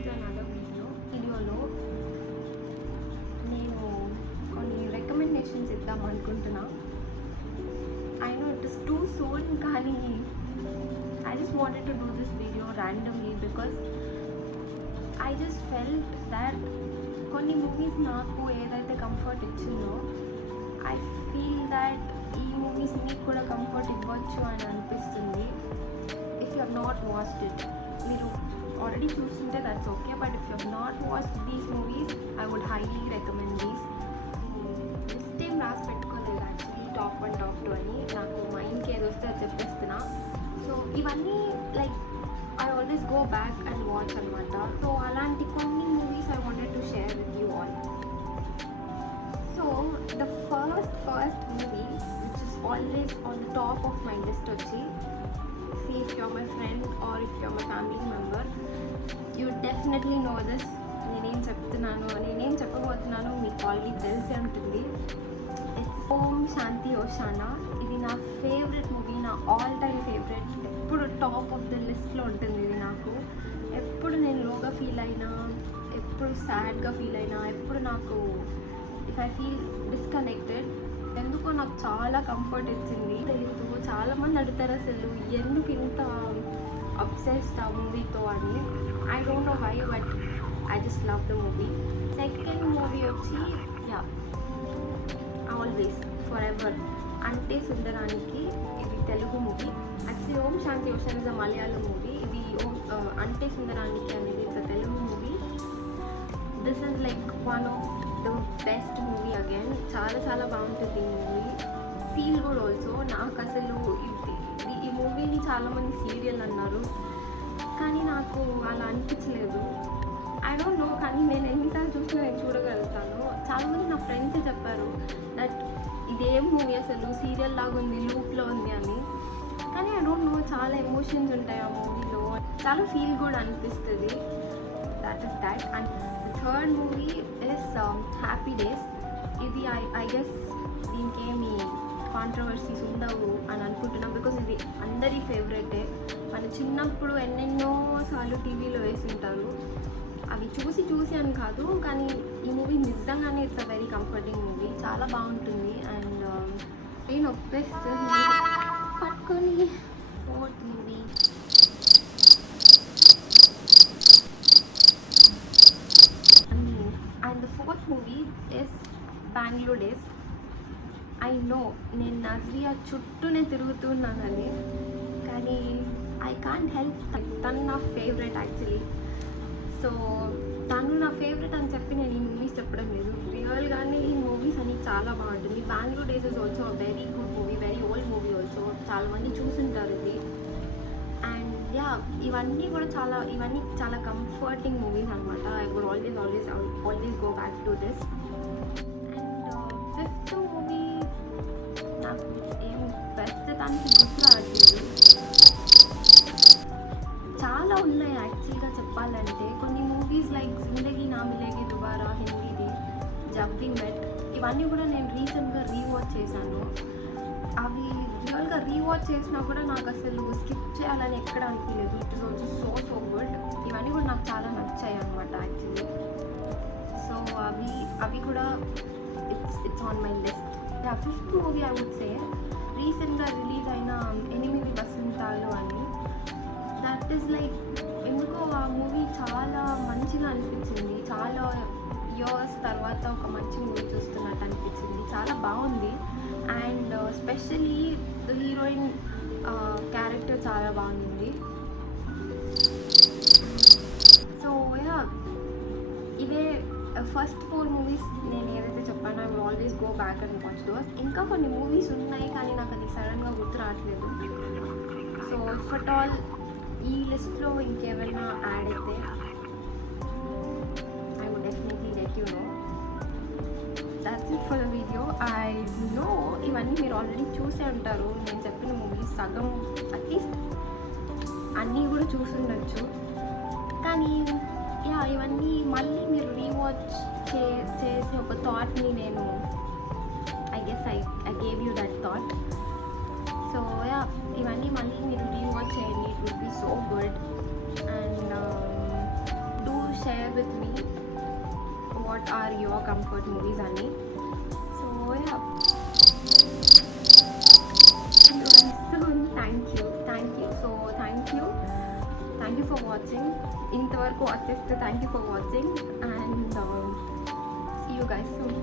Back to another వీడియోలో నేను కొన్ని రికమెండేషన్స్ ఇద్దాం అనుకుంటున్నా. I know it is two soon, కానీ I just wanted to do this video randomly because I just felt that కొన్ని movies నాకు ఏదైతే కంఫర్ట్ ఇచ్చిందో ఐ ఫీల్ దట్ ఈ మూవీస్ మీకు కూడా కంఫర్ట్ ఇవ్వచ్చు అని అనిపిస్తుంది. If you have not watched it, మీరు ఆల్రెడీ చూస్తుంటే that's okay, but if you have not watched these movies I would highly recommend these. List ఏం రాసి పెట్టుకోలేదు యాక్చువల్లీ, టాప్ 1 టాప్ 2 అని. నాకు మైండ్కి ఏది వస్తే అది చెప్పేస్తున్నా. సో ఇవన్నీ like I always go back and watch అనమాట. సో అలాంటి కొన్ని movies I wanted to share with you all. So the first movie which is always on the top of my list వచ్చి, see if you're my friend or if you're my family member, you definitely know this. నేనేం చెప్పబోతున్నానో మీకు ఆల్రెడీ తెలిసే ఉంటుంది. ఇట్స్ ఓం శాంతి ఓషానా. ఇది నా favourite movie, నా ఆల్ టైమ్ ఫేవరెట్. ఎప్పుడు టాప్ ఆఫ్ ద లిస్ట్లో ఉంటుంది ఇది నాకు. ఎప్పుడు నేను లోగా ఫీల్ అయినా, ఎప్పుడు సాడ్గా ఫీల్ అయినా, ఎప్పుడు నాకు ఇఫ్ ఐ ఫీల్ డిస్కనెక్టెడ్, ఎందుకో నాకు చాలా కంఫర్ట్ ఇచ్చింది. తెలియదు, చాలామంది అడుగుతారు అసలు ఎందుకు ఇంత అబ్సెస్డ్ ఆ మూవీతో అని. I don't know why, but I just love the movie. Second movie వచ్చి yeah always forever Ante Sundaraniki. ఇది Telugu movie. Actually Om Shanti Oshana is a Malayalam movie. ఇది అంటే సుందరానికి అనేది it's a Telugu movie. This is like one of the best movie again. చాలా బాగుంటుంది ఈ movie. Feel good also. నాకు అసలు ఈ మూవీని చాలామంది సీరియల్ అన్నారు, కానీ నాకు అలా అనిపించలేదు. ఐ డోంట్ నో, కానీ నేను ఎన్నిసార్లు చూసినా నేను చూడగలుగుతాను. చాలామంది నా ఫ్రెండ్సే చెప్పారు దట్ ఇదేం మూవీ అసలు సీరియల్ లాగా ఉంది, లూప్లో ఉంది అని. కానీ ఐ డోంట్ నో, చాలా ఎమోషన్స్ ఉంటాయి ఆ మూవీలో. చాలా ఫీల్ గుడ్ అనిపిస్తుంది. That is that. And third movie is happy days. ఇది ఐ గెస్ దీనికి ఏమి కాంట్రవర్సీస్ ఉండవు అని అనుకుంటున్నాం, బికాజ్ ఇది అందరి ఫేవరెటే. మన చిన్నప్పుడు ఎన్నెన్నో సార్లు టీవీలో వేసి ఉంటారు. అవి చూసి అని కాదు, కానీ ఈ మూవీ నిజంగానే it's a very comforting movie. చాలా బాగుంటుంది. అండ్ నేను ఒప్పేస్తుంది పట్టుకొని fourth movie and the fourth movie is Bengaluru days. I know నేను నజ్రియా చుట్టూనే తిరుగుతున్నానని, కానీ ఐ కాంట్ హెల్ప్. తను నా ఫేవరెట్ యాక్చువల్లీ. సో తను నా ఫేవరెట్ అని చెప్పి నేను ఈ మూవీస్ చెప్పడం లేదు, రియల్గానే ఈ మూవీస్ అని చాలా బాగుంటుంది. Bangalore days is also very good movie, very old movie also. చాలామంది చూసుంటారు ఇది. అండ్ యా ఇవన్నీ చాలా కంఫర్టింగ్ మూవీస్ అనమాట. I would always go back to this. And fifth movie నాకు ఏం ప్రస్తుతానికి గుర్తు రావట్లేదు. చాలా ఉన్నాయి యాక్చువల్గా చెప్పాలంటే. కొన్ని మూవీస్ లైక్ జిందగీ నా మిలేగి దుబారా, హిందీది, జబ్ వి మెట్, ఇవన్నీ కూడా నేను రీసెంట్గా రీవాచ్ చేశాను. అవి రియల్గా రీవాచ్ చేసినా కూడా నాకు అసలు స్కిప్ చేయాలని ఎక్కడ అనిపించలేదు. It is also so good. ఇవన్నీ కూడా నాకు చాలా నచ్చాయి అనమాట యాక్చువల్లీ. సో అవి కూడా it's on my list. Fifth movie I would say రీసెంట్గా రిలీజ్ అయిన 8 వసంతాలు అని. దట్ ఈస్ లైక్ ఎందుకో ఆ మూవీ చాలా మంచిగా అనిపించింది. చాలా ఇయర్స్ తర్వాత ఒక మంచి మూవీ చూస్తున్నట్టు అనిపించింది. చాలా బాగుంది. అండ్ స్పెషల్లీ హీరోయిన్ క్యారెక్టర్ చాలా బాగుంది. సో యా ఇవే ఫస్ట్ 4 మూవీస్ నేను ఏదైతే చెప్పానో I will always go back and watch those. ఇంకా కొన్ని మూవీస్ ఉన్నాయి, కానీ నాకు అది సడన్గా గుర్తు రావట్లేదు. సో ఇఫ్ అట్ ఆల్ ఈ లిస్ట్లో ఇంకేమైనా యాడ్ అయితే I would definitely let you know. That's it for the video. I know ఇవన్నీ మీరు ఆల్రెడీ చూసే ఉంటారు. నేను చెప్పిన మూవీస్ సగం అట్లీస్ట్ అన్నీ కూడా చూసుండొచ్చు, కానీ యా ఇవన్నీ మళ్ళీ మీరు రీవాచ్ చేసి ఒక థాట్ని నేను I guess I gave you that thought. So yeah ఇవన్నీ మళ్ళీ మీరు రీవాచ్ చేయండి. It will be so good. And do with me what are your comfort movies అని. So yeah, thank you for watching. ఇంతవరకు వాచ్ చేస్తే thank you for watching and see you guys soon.